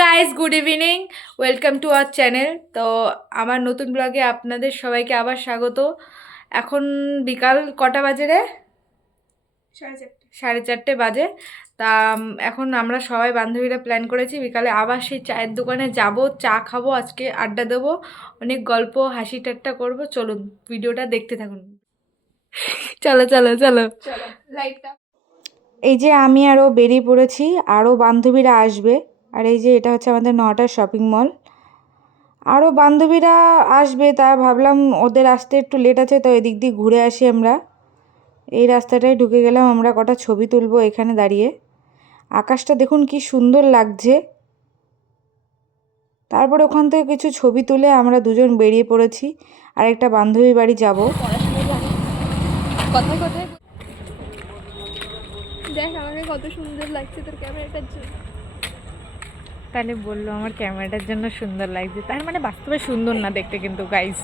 Guys good evening welcome to our channel তো আমার নতুন ব্লগে আপনাদের সবাইকে আবার স্বাগত। এখন বিকাল কটা বাজে রে? সাড়ে চারটে। সাড়ে চারটে বাজে। তা এখন আমরা সবাই বান্ধবীরা প্ল্যান করেছি বিকালে আবার সেই চায়ের দোকানে যাব চা খাব আজকে আড্ডা দেবো অনেক গল্প হাসি ঠাট্টা করব। চলুন ভিডিওটা দেখতে থাকুন। চলো চলো চলো। এই যে আমি আরও বেরিয়ে পড়েছি আরও বান্ধবীরা আসবে। আর এই যে এটা হচ্ছে আমাদের নটার শপিং মল আরও বান্ধবীরা আসবে, তা ভাবলাম ওদের আসতে একটু লেট আছে, তো এদিক দিয়ে ঘুরে আসি আমরা। এই রাস্তাটায় ঢুকে গেলাম, আমরা কটা ছবি তুলবো এখানে দাঁড়িয়ে। আকাশটা দেখুন কি সুন্দর লাগছে। তারপরে ওখান থেকে কিছু ছবি তুলে আমরা দুজন বেরিয়ে পড়েছি, আর একটা বান্ধবী বাড়ি যাব। দেখ আমাকে কত সুন্দর লাগছে তোর ক্যামেরাটার জন্য। তাহলে বলল, আমার ক্যামেরাটার জন্য সুন্দর লাগছে। তার মানে বাস্তবে সুন্দর না দেখতে কিন্তু গাইস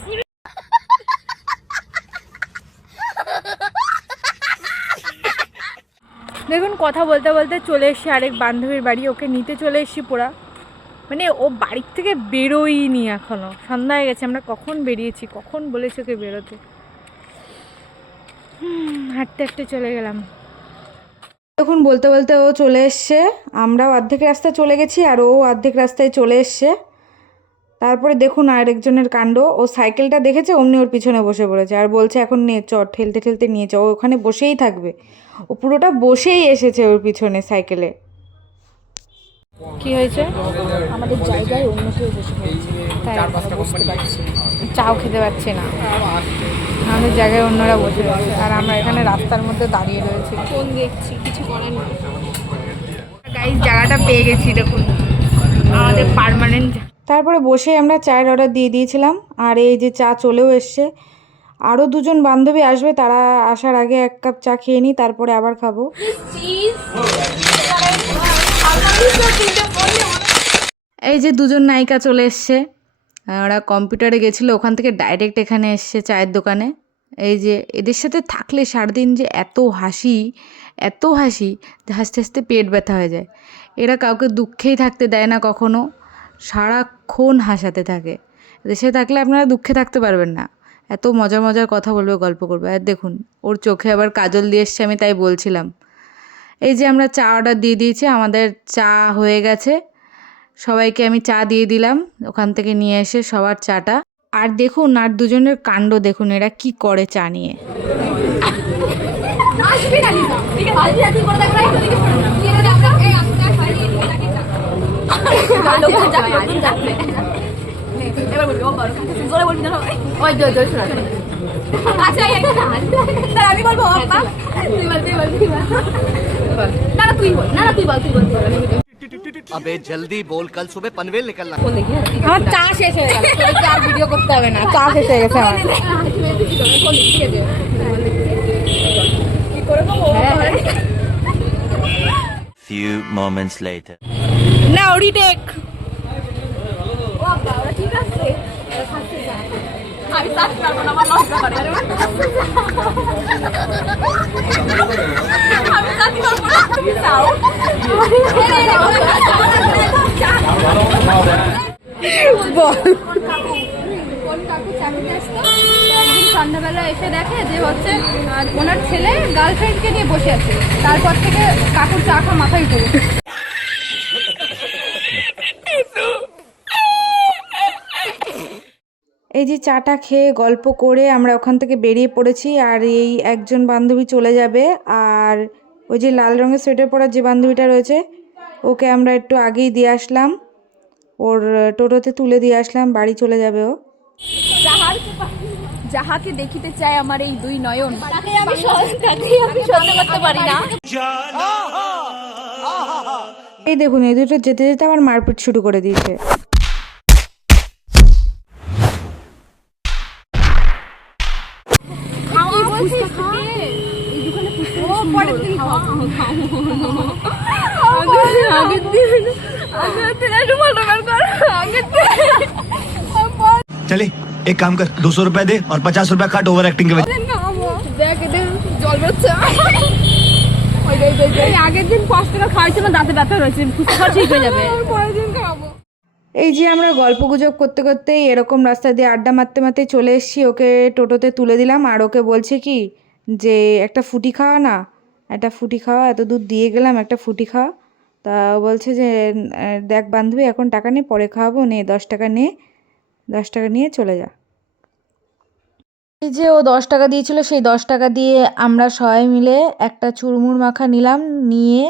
দেখুন, কথা বলতে বলতে চলে এসছি আরেক বান্ধবীর বাড়ি। ওকে নিতে চলে এসছি পোড়া। মানে ও বাড়ির থেকে বেরোইনি এখনও। সন্ধ্যা হয়ে গেছে, আমরা কখন বেরিয়েছি, কখন বলেছি ওকে বেরোতে। হাঁটতে হাঁটতে চলে গেলাম। তখন বলতে বলতে ও চলে এসছে। আমরাও অর্ধেক রাস্তায় চলে গেছি আর ও অর্ধেক রাস্তায় চলে এসছে। তারপরে দেখুন আরেকজনের কাণ্ড। ও সাইকেলটা দেখেছে অমনি ওর পিছনে বসে পড়েছে। আর বলছে এখন নে চ ঠেলতে ঠেলতে নিয়ে চ। ও ওখানে বসেই থাকবে। ও পুরোটা বসেই এসেছে ওর পিছনে সাইকেলে। কি হয়েছে? আমাদের জায়গায় অন্য কেউ বসে পড়েছে। তাই পারছি চাও খেতে পাচ্ছি না। আমাদের জায়গায় অন্যরা বসে রয়েছে আর আমরা এখানে রাস্তার মধ্যে দাঁড়িয়ে রয়েছি ফোন দেখছি কিছু করার নেই গাইস জায়গাটা পেয়ে গেছি দেখুন আমাদের পার্মানেন্ট তারপরে বসে আমরা চায়ের অর্ডার দিয়ে দিয়েছিলাম আর এই যে চা চলেও এসছে আরও দুজন বান্ধবী আসবে তারা আসার আগে এক কাপ চা খেয়ে নিই তারপরে আবার খাব এই যে দুজন নায়িকা চলে এসছে ওরা কম্পিউটারে গেছিল, ওখান থেকে ডাইরেক্ট এখানে এসছে চায়ের দোকানে। এই যে, এদের সাথে থাকলে সারাদিন যে এত হাসি এত হাসি যে হাসতে হাসতে পেট ব্যথা হয়ে যায়। এরা কাউকে দুঃখেই থাকতে দেয় না কখনো, সারাক্ষণ হাসাতে থাকে। দেশে থাকলে আপনারা দুঃখে থাকতে পারবেন না। এত মজার মজার কথা বলবে, গল্প করবে। আর দেখুন, ওর চোখে আবার কাজল দিয়ে এসছে, আমি তাই বলছিলাম। এই যে আমরা চা অর্ডার দিয়ে দিয়েছি, আমাদের চা হয়ে গেছে। সবাইকে আমি চা দিয়ে দিলাম। ওখান থেকে নিয়ে এসে সবার চাটা। আর দেখুন আর দুজনের কাণ্ড দেখুন এরা কি করে চা নিয়ে। না আচ্ছা আমি বলব বল তুই বল তুই বল। না না তুই বল। না না তুই বল তুই বল। আবে জলদি বল কাল সুবে পনভেল নিকলনা আমার চা শেষ হয়ে গেল তোকে আর ভিডিও করতে হবে না চা শেষ হয়ে গেছে আমার few moments later. now retake ঠিক আছে আমি সাথ পারব না আমার লজ্জা করে আমি সাথ পারব না তুমি যাও সন্ধ্যাবেলা এসে দেখে যে হচ্ছে ওনার ছেলে গার্লফ্রেন্ডকে নিয়ে বসে আছে। তারপর থেকে কাকুর চা খা মাথায় গেছে। এই যে চাটা খেয়ে গল্প করে আমরা ওখান থেকে বেরিয়ে পড়েছি আর এই একজন বান্ধবী চলে যাবে আর ওই যে লাল রঙের সোয়েটার পরা যে বান্ধবীটা রয়েছে ওকে আমরা একটু আগেই দিয়ে আসলাম। ওর টোটোতে তুলে দিয়ে আসলাম বাড়ি চলে যাবে ও। যাহার যাহাকে দেখিতে চায় আমার এই দুই নয়ন তাকে আমি আমি সহ্য করতে পারি না। এই দেখুন এই দুটো যেতে যেতে আবার মারপিট শুরু করে দিয়েছে কি বলছিস তুই? এই দোকানে পুষ্পা ও পরের দিন আগের দিন। চলে এক কাম কর দুশো রুপয়া দে আর পঞ্চাশ রুপয়া আগের দিন পাঁচ টাকা দাঁতে ব্যথা হয়েছে ঠিক হয়ে যাবে। এই যে আমরা গল্প গুজব করতে করতে এরকম রাস্তা দিয়ে আড্ডা মারতে মারতে চলে এসছি ওকে টোটোতে তুলে দিলাম আর ওকে বলছে কি যে একটা ফুটি খাওয়া না একটা ফুটি খাওয়া এত দূর দিয়ে গেলাম একটা ফুটি খাওয়া। তা ও বলছে যে দেখ বান্ধবী এখন টাকা নেই পরে খাওয়াবো নে দশ টাকা নে দশ টাকা নিয়ে চলে যা। এই যে ও দশ টাকা দিয়েছিল সেই দশ টাকা দিয়ে আমরা সবাই মিলে একটা চুরমুর মাখা নিলাম নিয়ে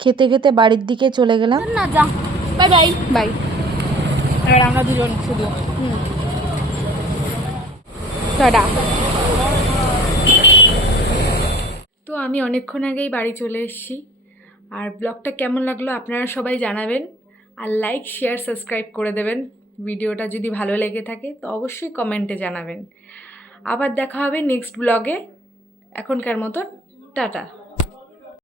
খেতে খেতে বাড়ির দিকে চলে গেলাম। না যা। Bye bye. বাই। আমরা দুজন শুধু। টাটা তো আমি অনেকক্ষণ আগেই বাড়ি চলে এসেছি। আর ব্লগটা কেমন লাগল আপনারা সবাই জানাবেন। আর লাইক শেয়ার সাবস্ক্রাইব করে দেবেন। ভিডিওটা যদি ভালো লেগে থাকে তো অবশ্যই কমেন্টে জানাবেন। আবার দেখা হবে নেক্সট ব্লগে এখনকার মতো টাটা।